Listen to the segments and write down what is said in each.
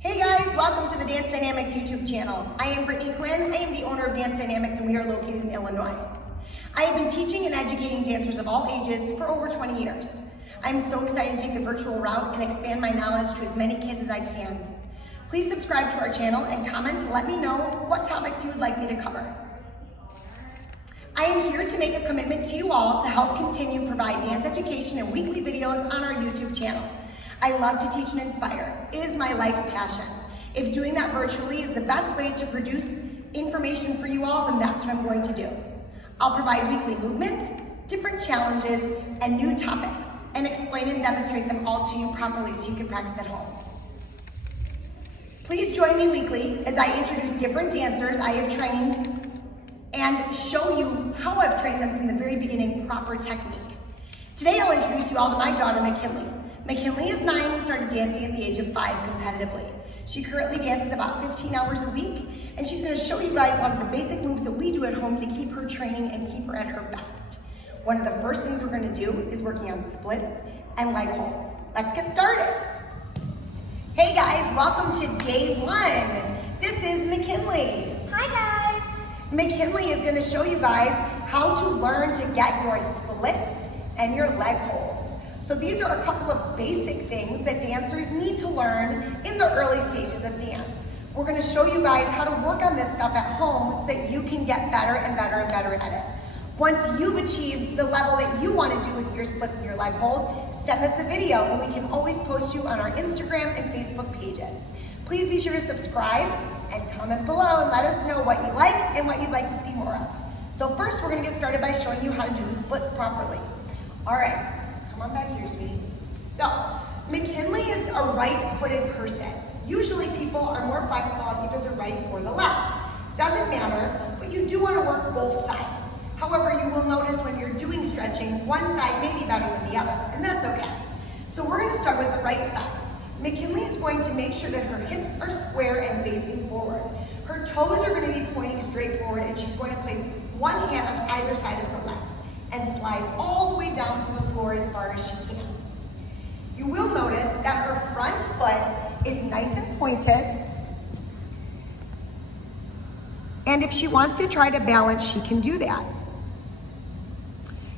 Hey guys, welcome to the Dance Dynamics YouTube channel. I am Brittany Quinn. I am the owner of Dance Dynamics and we are located in Illinois. I have been teaching and educating dancers of all ages for over 20 years. I'm so excited to take the virtual route and expand my knowledge to as many kids as I can. Please subscribe to our channel and comment to let me know what topics you would like me to cover. I am here to make a commitment to you all to help continue provide dance education and weekly videos on our YouTube channel. I love to teach and inspire. It is my life's passion. If doing that virtually is the best way to produce information for you all, then that's what I'm going to do. I'll provide weekly movement, different challenges, and new topics, and explain and demonstrate them all to you properly so you can practice at home. Please join me weekly as I introduce different dancers I have trained and show you how I've trained them from the very beginning, proper technique. Today I'll introduce you all to my daughter, McKinley. McKinley is 9 and started dancing at the age of 5 competitively. She currently dances about 15 hours a week, and she's going to show you guys a lot of the basic moves that we do at home to keep her training and keep her at her best. One of the first things we're going to do is working on splits and leg holds. Let's get started. Hey guys, welcome to day 1. This is McKinley. Hi guys. McKinley is going to show you guys how to learn to get your splits and your leg holds. So these are a couple of basic things that dancers need to learn in the early stages of dance. We're going to show you guys how to work on this stuff at home so that you can get better and better and better at it. Once you've achieved the level that you want to do with your splits and your leg hold, send us a video and we can always post you on our Instagram and Facebook pages. Please be sure to subscribe and comment below and let us know what you like and what you'd like to see more of. So first we're going to get started by showing you how to do the splits properly. All right. Come on back here, sweetie. So, McKinley is a right-footed person. Usually people are more flexible on either the right or the left. Doesn't matter, but you do want to work both sides. However, you will notice when you're doing stretching, one side may be better than the other, and that's okay. So we're going to start with the right side. McKinley is going to make sure that her hips are square and facing forward. Her toes are going to be pointing straight forward, and she's going to place one hand on either side of her legs and slide all the way down to the floor as far as she can. You will notice that her front foot is nice and pointed, and if she wants to try to balance, she can do that.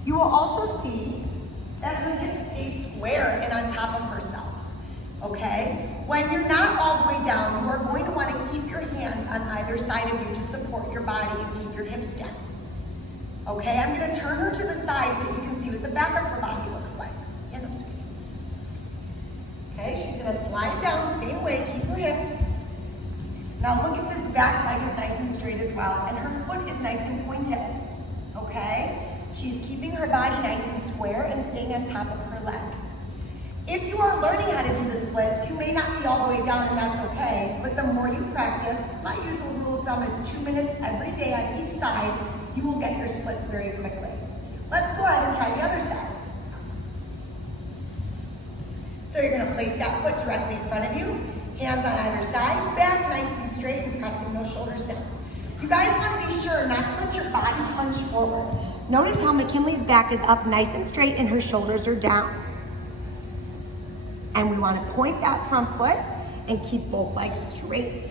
You will also see that her hips stay square and on top of herself, okay? When you're not all the way down, you are going to want to keep your hands on either side of you to support your body and keep your hips down. Okay, I'm going to turn her to the side so that you can see what the back of her body looks like. Stand up, sweetie. Okay, she's going to slide down the same way, keep her hips. Now look at this back leg is nice and straight as well, and her foot is nice and pointed. Okay, she's keeping her body nice and square and staying on top of her leg. If you are learning how to do the splits, you may not be all the way down, and that's okay, but the more you practice, my usual rule of thumb is 2 minutes every day on each side. You will get your splits very quickly. Let's go ahead and try the other side. So you're going to place that foot directly in front of you, hands on either side, back nice and straight and pressing those shoulders down. You guys want to be sure not to let your body hunch forward. Notice how McKinley's back is up nice and straight and her shoulders are down. And we want to point that front foot and keep both legs straight.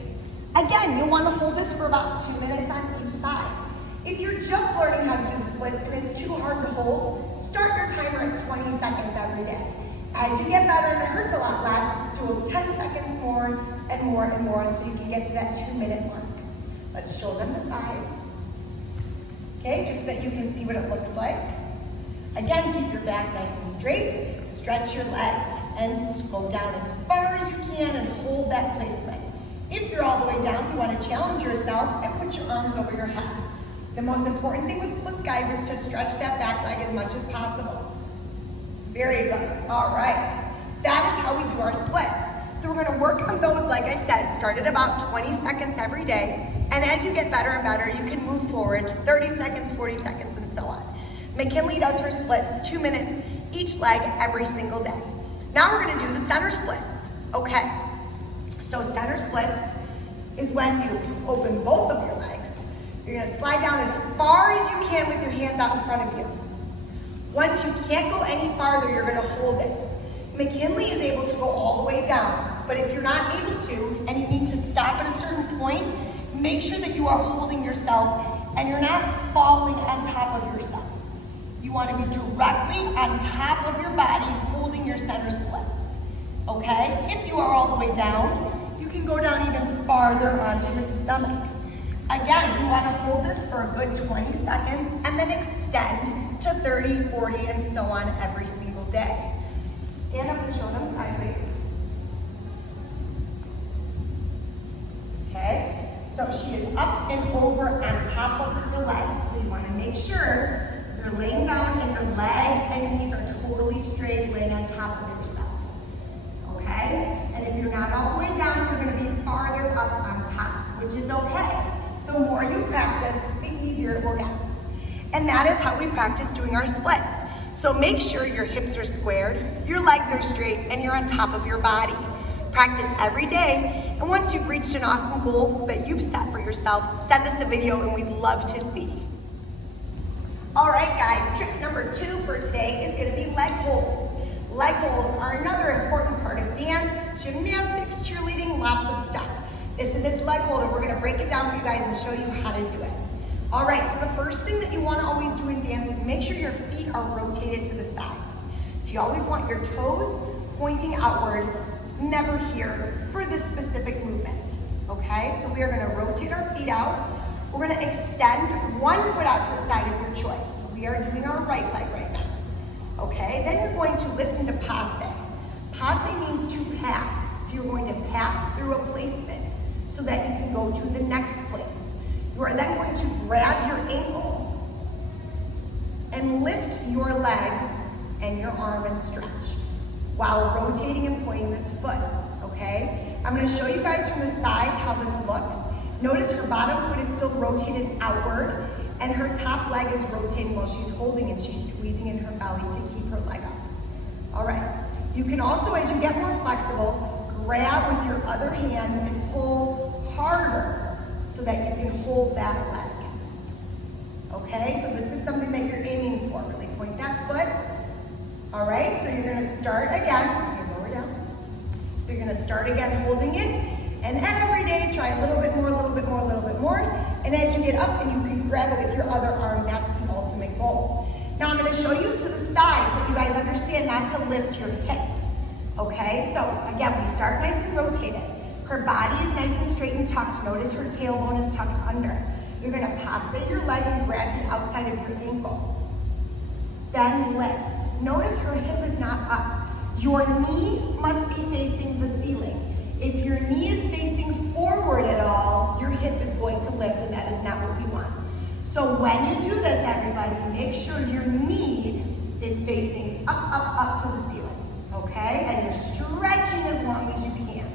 Again, you'll want to hold this for about 2 minutes on each side. If you're just learning how to do the splits and it's too hard to hold, start your timer at 20 seconds every day. As you get better and it hurts a lot less, do 10 seconds more and more and more until you can get to that 2-minute mark. Let's show them the side. Okay, just so that you can see what it looks like. Again, keep your back nice and straight, stretch your legs, and go down as far as you can and hold that placement. If you're all the way down, you want to challenge yourself and put your arms over your head. The most important thing with splits, guys, is to stretch that back leg as much as possible. Very good. All right. That is how we do our splits. So we're going to work on those, like I said, start at about 20 seconds every day. And as you get better and better, you can move forward to 30 seconds, 40 seconds, and so on. McKinley does her splits 2 minutes each leg every single day. Now we're going to do the center splits. Okay. So center splits is when you open both of your legs. You're going to slide down as far as you can with your hands out in front of you. Once you can't go any farther, you're going to hold it. McKinley is able to go all the way down. But if you're not able to, and you need to stop at a certain point, make sure that you are holding yourself and you're not falling on top of yourself. You want to be directly on top of your body, holding your center splits, okay? If you are all the way down, you can go down even farther onto your stomach. Again, we want to hold this for a good 20 seconds and then extend to 30, 40, and so on every single day. Stand up and show them sideways. Okay, so she is up and over on top of her legs. So you want to make sure you're laying down and your legs and knees are totally straight, laying on top of yourself. Okay, and if you're not all the way down, you're going to be farther up on top, which is okay. The more you practice, the easier it will get. And that is how we practice doing our splits. So make sure your hips are squared, your legs are straight, and you're on top of your body. Practice every day, and once you've reached an awesome goal that you've set for yourself, send us a video and we'd love to see. All right, guys, trick number 2 for today is going to be leg holds. Leg holds are another important part of dance, gymnastics, cheerleading, lots of stuff. This is a leg hold, and we're going to break it down for you guys and show you how to do it. All right, so the first thing that you want to always do in dance is make sure your feet are rotated to the sides. So you always want your toes pointing outward, never here for this specific movement, okay? So we are gonna rotate our feet out. We're gonna extend one foot out to the side of your choice. We are doing our right leg right now, okay? Then you're going to lift into passe. Passe means to pass. So you're going to pass through a placement so that you can go to the next place. You are then going to grab your ankle and lift your leg and your arm and stretch while rotating and pointing this foot, okay? I'm gonna show you guys from the side how this looks. Notice her bottom foot is still rotated outward and her top leg is rotating while she's holding and she's squeezing in her belly to keep her leg up. All right, you can also, as you get more flexible, grab with your other hand and pull harder so that you can hold that leg. Okay, so this is something that you're aiming for. Really point that foot. All right, so you're gonna start again. Okay, lower down. You're gonna start again holding it, and every day try a little bit more, a little bit more, a little bit more. And as you get up and you can grab it with your other arm, that's the ultimate goal. Now I'm gonna show you to the side so you guys understand not to lift your hip. Okay, so again, we start nice and rotated. Her body is nice and straight and tucked. Notice her tailbone is tucked under. You're gonna passe your leg and grab the outside of your ankle. Then lift. Notice her hip is not up. Your knee must be facing the ceiling. If your knee is facing forward at all, your hip is going to lift, and that is not what we want. So when you do this, everybody, make sure your knee is facing up to the ceiling, okay? And you're stretching as long as you can.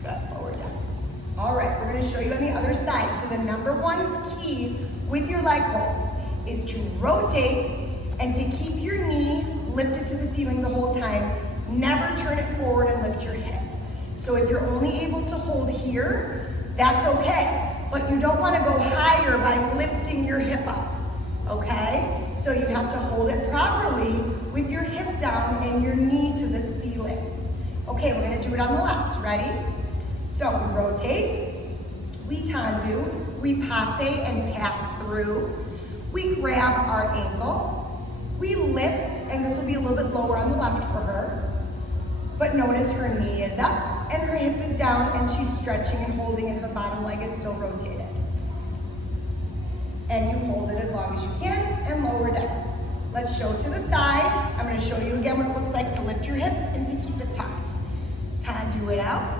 Good, lower down. All right, we're gonna show you on the other side. So the number one key with your leg holds is to rotate and to keep your knee lifted to the ceiling the whole time. Never turn it forward and lift your hip. So if you're only able to hold here, that's okay. But you don't want to go higher by lifting your hip up, okay? So you have to hold it properly with your hip down and your knee to the ceiling. Okay, we're gonna do it on the left, ready? So we rotate, we tendu, we passe and pass through, we grab our ankle, we lift, and this will be a little bit lower on the left for her, but notice her knee is up and her hip is down and she's stretching and holding and her bottom leg is still rotated. And you hold it as long as you can and lower down. Let's show to the side. I'm gonna show you again what it looks like to lift your hip and to keep it tucked. Tendu it out,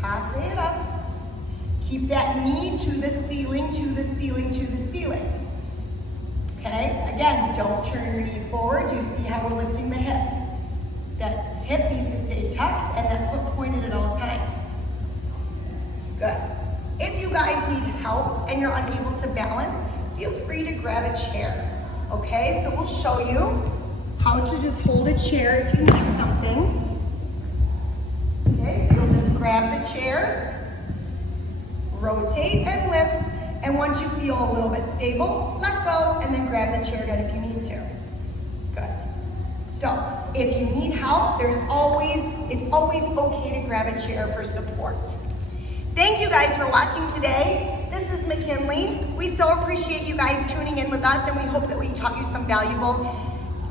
passe it up, keep that knee to the ceiling, to the ceiling, to the ceiling. Okay, again, don't turn your knee forward. You see how we're lifting the hip. That hip needs to stay tucked and that foot pointed at all times. Good. If you guys need help and you're unable to balance, feel free to grab a chair. Okay, so we'll show you how to just hold a chair if you need something. Okay, so you'll just grab the chair, rotate and lift, and once you feel a little bit stable, let go and then grab the chair again if you need to. Good. So if you need help, it's always okay to grab a chair for support. Thank you guys for watching today. This is McKinley. We so appreciate you guys tuning in with us, and we hope that we taught you some valuable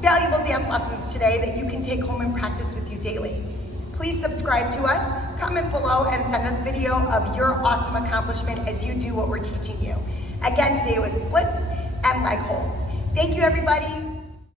dance lessons today that you can take home and practice with you daily. Please subscribe to us, comment below, and send us video of your awesome accomplishment as you do what we're teaching you. Again, today was splits and leg holds. Thank you, everybody.